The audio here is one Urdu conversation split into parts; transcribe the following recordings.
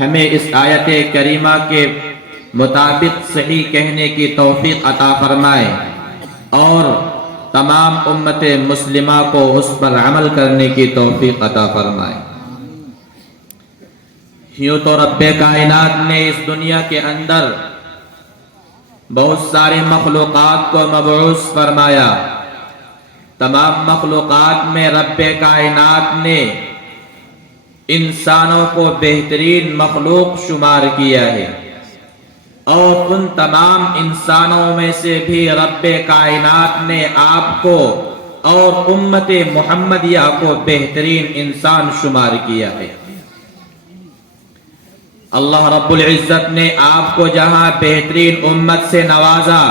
ہمیں اس آیت کریمہ کے مطابق صحیح کہنے کی توفیق عطا فرمائے اور تمام امت مسلمہ کو اس پر عمل کرنے کی توفیق عطا فرمائے۔ یوں تو رب کائنات نے اس دنیا کے اندر بہت ساری مخلوقات کو مبعوث فرمایا۔ تمام مخلوقات میں رب کائنات نے انسانوں کو بہترین مخلوق شمار کیا ہے، اور ان تمام انسانوں میں سے بھی رب کائنات نے آپ کو اور امت محمدیہ کو بہترین انسان شمار کیا ہے۔ اللہ رب العزت نے آپ کو جہاں بہترین امت سے نوازا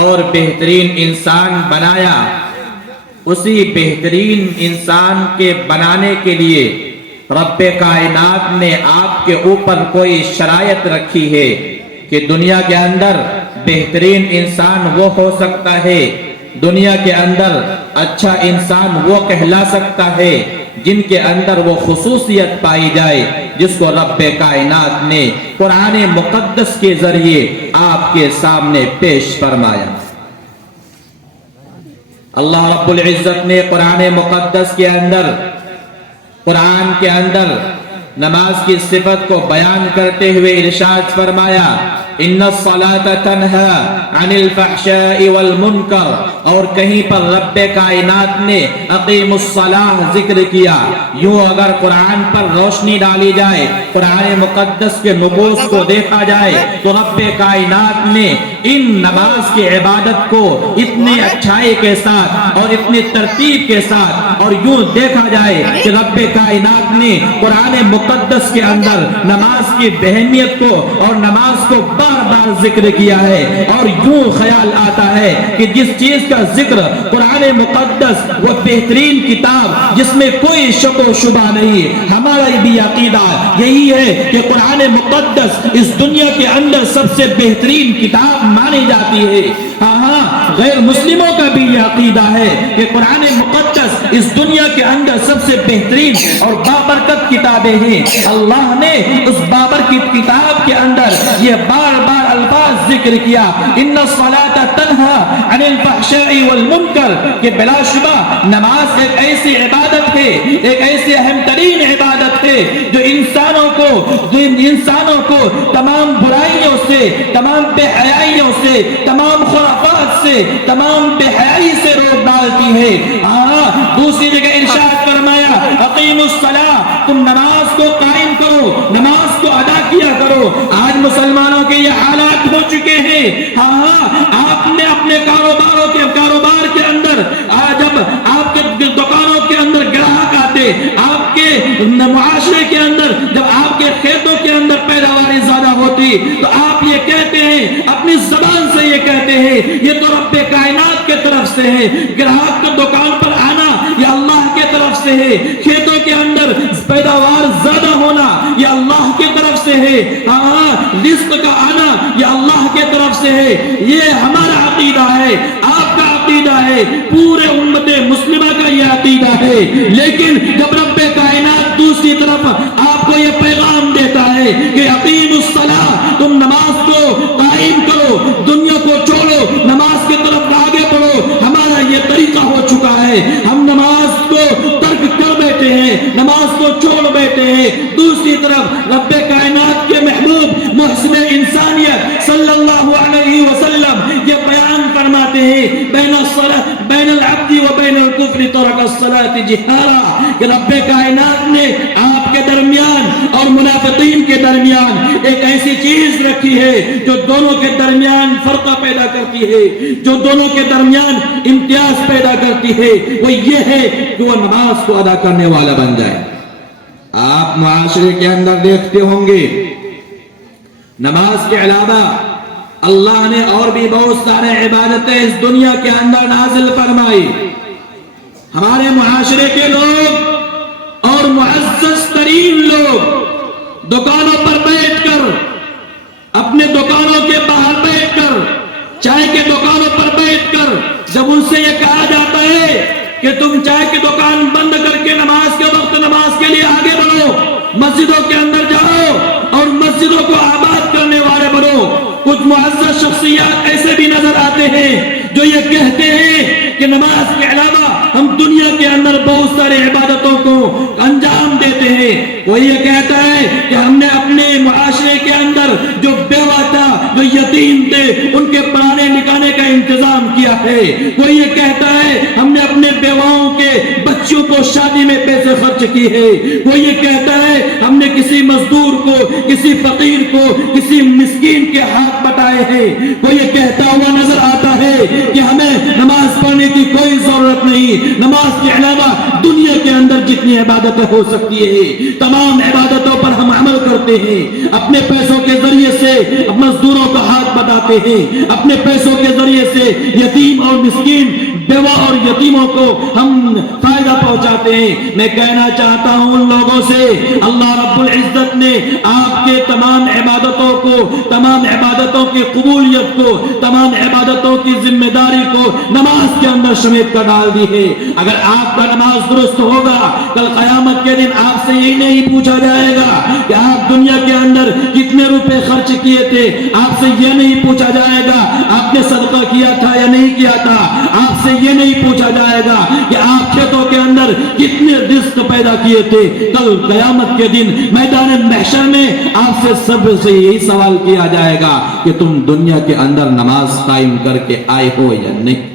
اور بہترین انسان بنایا، اسی بہترین انسان کے بنانے کے لیے رب کائنات نے آپ کے اوپر کوئی شرائط رکھی ہے کہ دنیا کے اندر بہترین انسان وہ ہو سکتا ہے، دنیا کے اندر اچھا انسان وہ کہلا سکتا ہے جن کے اندر وہ خصوصیت پائی جائے جس کو رب کائنات نے قرآن مقدس کے ذریعے آپ کے سامنے پیش فرمایا۔ اللہ رب العزت نے قرآن مقدس کے اندر نماز کی صفت کو بیان کرتے ہوئے ارشاد فرمایا، ان الصلاة تنہی عن الفحشاء والمنکر، اور کہیں پر رب کائنات نے اقیم الصلاة ذکر کیا۔ یوں اگر قرآن پر روشنی ڈالی جائے، قرآن مقدس کے نقوش کو دیکھا جائے، تو رب کائنات نے ان نماز کی عبادت کو اتنی اچھائی کے ساتھ اور اتنی ترتیب کے ساتھ، اور یوں دیکھا جائے کہ رب کائنات نے قرآن مقدس کے اندر نماز کی اہمیت کو اور نماز کو بار بار ذکر کیا ہے، اور یوں خیال آتا ہے کہ جس چیز کا ذکر قرآن مقدس وہ بہترین کتاب جس میں کوئی شک و شبہ نہیں، ہمارا بھی عقیدہ یہی ہے کہ قرآن مقدس اس دنیا کے اندر سب سے بہترین کتاب مانی جاتی ہے۔ ہاں، غیر مسلموں کا بھی یہ عقیدہ ہے کہ قرآن مقدس اس دنیا کے اندر سب سے بہترین اور بابرکت کتابیں ہیں۔ اللہ نے اس بابرکت کتاب کے اندر یہ بار بار الفاظ ذکر کیا، ان الصلاة تنہی عن الفحشاء والمنکر، کہ بلا شبہ نماز ایک ایسی عبادت ہے، ایک ایسی اہم ترین عبادت ہے جو انسانوں کو تمام برائیوں سے، تمام بے حیائیوں سے، تمام خرافات سے، تمام بے حیائی سے روک ڈالتی ہے۔ دوسری جگہ ارشاد فرمایا، اقیم الصلاة، تم نماز کو قائم کرو، نماز کو ادا کیا کرو۔ آج مسلمانوں کے یہ حالات ہو چکے ہیں۔ آپ نے اپنے کاروبار کے اندر، جب آپ کے دکانوں کے اندر گراہک آتے، آپ کے معاشرے کے اندر جب آپ کے کھیتوں کے اندر پیداواری زیادہ ہوتی، تو آپ یہ کہتے ہیں، اپنی زبان سے یہ کہتے ہیں، یہ تو رب کائنات کے طرف سے ہے۔ گراہک کو دکان پر آنا یہ اللہ کے طرف سے ہے، کھیتوں کے اندر پیداوار زیادہ ہونا یہ اللہ کے طرف سے ہے، رزق کا آنا یہ اللہ کے طرف سے ہے۔ یہ ہمارا عقیدہ ہے، آپ کا عقیدہ ہے، پورے امت مسلمہ کا یہ عقیدہ ہے۔ لیکن جب رب کائنات دوسری طرف آپ کو یہ پیغام دیتا ہے کہ اقیم الصلاة، تم نماز کو قائم کرو، دنیا کو چھوڑو، نماز کی طرف آگے بڑھو، ہمارا یہ طریقہ ہو چکا ہے، ہم نماز کو ترک کر بیٹھے ہیں، نماز کو چھوڑ بیٹھے ہیں۔ دوسری طرف رب کائنات کے محبوب محسن انسانیت صلی اللہ علیہ وسلم یہ بیان فرماتے ہیں، بین العبد و بین الکفر ترک الصلاة جہارا، کہ رب کائنات نے آپ کے درمیان اور منافقین کے درمیان ایک ایسی چیز رکھی ہے جو دونوں کے درمیان فرقہ پیدا کرتی ہے، جو دونوں کے درمیان امتیاز پیدا کرتی ہے، وہ یہ ہے کہ وہ نماز کو ادا کرنے والا بن جائے۔ آپ معاشرے کے اندر دیکھتے ہوں گے، نماز کے علاوہ اللہ نے اور بھی بہت سارے عبادتیں اس دنیا کے اندر نازل فرمائی۔ ہمارے معاشرے کے لوگ اور معزز ترین لوگ دکانوں پر بیٹھ کر، اپنے دکانوں کے باہر بیٹھ کر، چائے کے دکانوں پر بیٹھ کر، جب ان سے یہ کہا جاتا ہے کہ تم چائے کی دکان بند کر کے نماز کے وقت نماز کے لیے آگے بڑھو، مسجدوں کے اندر جاؤ اور مسجدوں کو آباد کرنے والے بنو۔ کچھ معزز شخصیات ایسے بھی نظر آتے ہیں جو یہ کہتے ہیں کہ نماز کے علاوہ ہم دنیا کے اندر بہت سارے عبادتوں کو انجام دیتے ہیں۔ وہ یہ کہتا ہے کہ ہم نے اپنے معاشرے کے اندر جو بیوہ تھا، جو یتیم تھے، ان کے پڑھانے لکھانے کا انتظام کیا ہے۔ وہ یہ کہتا ہے ہم نے اپنے بیواؤں کے بچوں کو شادی میں پیسے خرچ کیے ہیں۔ وہ یہ کہتا ہے ہم نے کسی مزدور کو، کسی فقیر کو، کسی مسکین کے ہاتھ بٹائے ہیں۔ وہ یہ کہتا ہوا نظر آتا ہے کہ ہمیں نماز پڑھنے کی کوئی ضرورت نہیں، نماز کے علاوہ دنیا کے اندر جتنی عبادتیں ہو سکتی ہے تمام عبادتوں پر ہم عمل کرتے ہیں۔ اپنے پیسوں کے ذریعے سے مزدوروں کو ہاتھ بٹاتے ہیں، اپنے پیسوں کے ذریعے سے یتیم اور مسکین، بیوہ اور یتیموں کو ہم فائدہ پہنچاتے ہیں۔ میں کہنا چاہتا ہوں ان لوگوں سے، اللہ رب العزت نے آپ کے تمام عبادتوں کو، تمام عبادتوں کی قبولیت کو، تمام عبادتوں کی ذمہ داری کو نماز کے اندر سمیٹ کر ڈال دی ہے۔ اگر آپ کا نماز درست ہوگا، کل قیامت کے دن آپ سے یہی نہیں پوچھا جائے گا کہ آپ دنیا کے اندر کتنے روپے خرچ کیے تھے، آپ سے یہ نہیں پوچھا جائے گا آپ نے صدقہ کیا تھا یا نہیں کیا تھا، آپ سے یہ نہیں پوچھا جائے گا کہ آپ کھیتوں کے اندر کتنے رزق پیدا کیے تھے۔ کل قیامت کے دن میدان محشر میں آپ سے سب سے یہی سوال کیا جائے گا کہ تم دنیا کے اندر نماز قائم کر کے آئے ہو یا نہیں۔